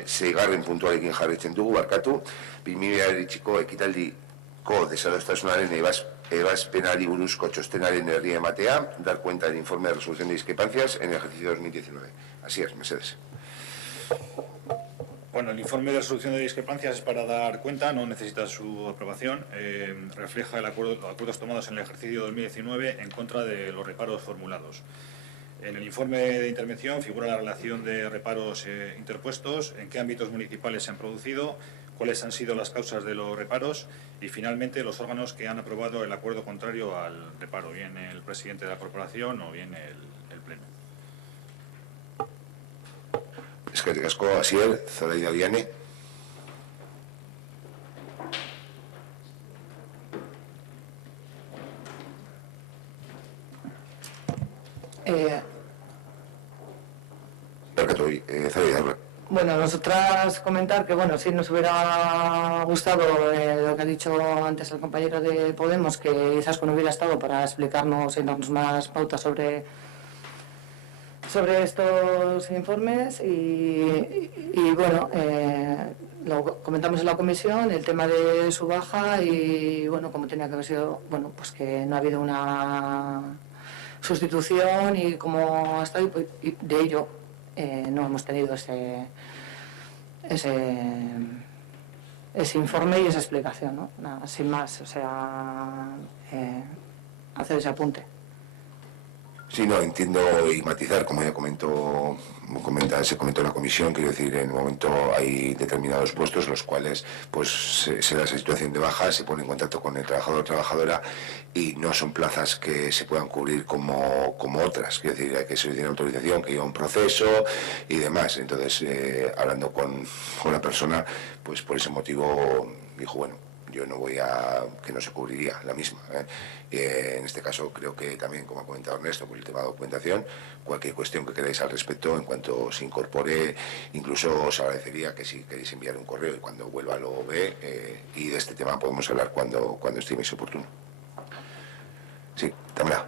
6. puntuarekin jarraitzen dugu, barkatu, 2000 ekitaldiko desadostasunaren ebazpenari buruzko txostenaren herri ematea, dar cuenta del informe de resolución de discrepancias en el ejercicio 2019. Así es, Mercedes. Bueno, el informe de resolución de discrepancias es para dar cuenta, no necesita su aprobación. Refleja los acuerdos tomados en el ejercicio 2019 en contra de los reparos formulados. En el informe de intervención figura la relación de reparos interpuestos, en qué ámbitos municipales se han producido, cuáles han sido las causas de los reparos y, finalmente, los órganos que han aprobado el acuerdo contrario al reparo, bien el presidente de la corporación o bien el pleno. Eskerrik asko, Asier, Zoraida Viane. Bueno, nosotras comentar que, bueno, sí nos hubiera gustado lo que ha dicho antes el compañero de Podemos, que Izaskun hubiera estado para explicarnos y darnos más pautas sobre estos informes y bueno, lo comentamos en la comisión, el tema de su baja y, bueno, como tenía que haber sido, bueno, pues que no ha habido una sustitución y como hasta hoy, pues, y de ello no hemos tenido ese informe y esa explicación, ¿no? Nada, sin más, o sea, hacer ese apunte. Sí, no, entiendo y matizar, como ya se comentó en la comisión, quiero decir, en un momento hay determinados puestos en los cuales pues se da esa situación de baja, se pone en contacto con el trabajador o trabajadora y no son plazas que se puedan cubrir como otras, quiero decir, hay que solicitar autorización, que lleva un proceso y demás. Entonces, hablando con la persona, pues por ese motivo dijo, bueno, yo no voy a, que no se cubriría la misma. En este caso creo que también, como ha comentado Ernesto, por el tema de documentación, cualquier cuestión que queráis al respecto, en cuanto se incorpore, incluso os agradecería que si queréis enviar un correo y cuando vuelva lo ve, y de este tema podemos hablar cuando estiméis oportuno. Sí, Tamara.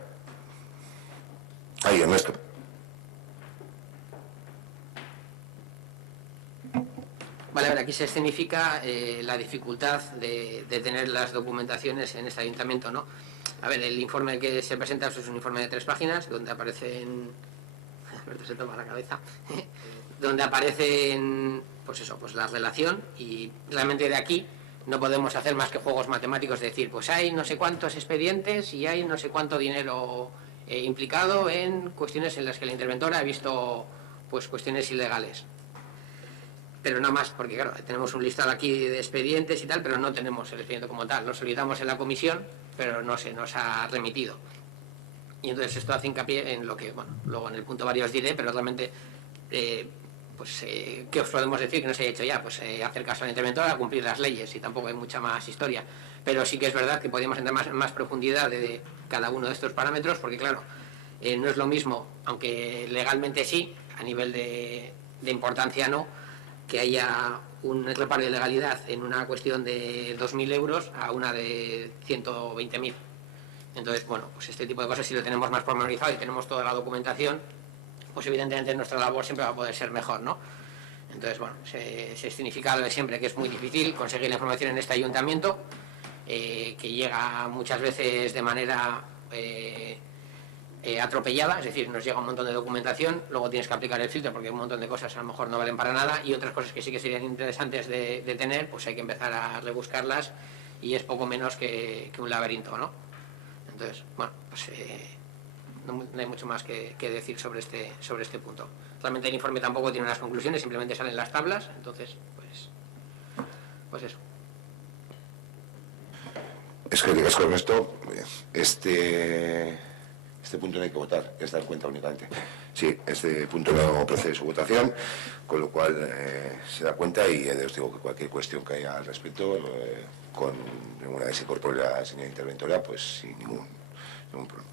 Ahí, Ernesto. Vale, a ver, aquí se escenifica la dificultad de tener las documentaciones en este ayuntamiento, ¿no? A ver, el informe que se presenta es un informe de 3 páginas, donde aparecen... Alberto se toma la cabeza. Donde aparecen, pues eso, pues la relación, y realmente de aquí no podemos hacer más que juegos matemáticos, de decir, pues hay no sé cuántos expedientes y hay no sé cuánto dinero implicado en cuestiones en las que la interventora ha visto, pues, cuestiones ilegales. Pero nada más, porque claro, tenemos un listado aquí de expedientes y tal, pero no tenemos el expediente como tal. Lo solicitamos en la comisión, pero no se nos ha remitido. Y entonces esto hace hincapié en lo que, bueno, luego en el punto varios diré, pero realmente, ¿qué os podemos decir que no se haya hecho ya? Pues hacer caso a la interventora, cumplir las leyes, y tampoco hay mucha más historia. Pero sí que es verdad que podríamos entrar en más profundidad de cada uno de estos parámetros, porque claro, no es lo mismo, aunque legalmente sí, a nivel de importancia no, que haya un reparo de legalidad en una cuestión de 2.000 euros a una de 120.000. Entonces, bueno, pues este tipo de cosas, si lo tenemos más pormenorizado y tenemos toda la documentación, pues evidentemente nuestra labor siempre va a poder ser mejor, ¿no? Entonces, bueno, se significa lo de siempre, que es muy difícil conseguir la información en este ayuntamiento, que llega muchas veces de manera atropellada, es decir, nos llega un montón de documentación, luego tienes que aplicar el filtro porque un montón de cosas a lo mejor no valen para nada, y otras cosas que sí que serían interesantes de tener, pues hay que empezar a rebuscarlas, y es poco menos que un laberinto, ¿no? Entonces, bueno, pues no hay mucho más que decir sobre este punto. Realmente el informe tampoco tiene unas conclusiones, simplemente salen las tablas, entonces, pues eso. Es que digas con esto, este punto no hay que votar, es dar cuenta únicamente. Sí, este punto no procede su votación, con lo cual se da cuenta, y os digo que cualquier cuestión que haya al respecto, con una vez se incorpore la señora interventora, pues sin ningún problema.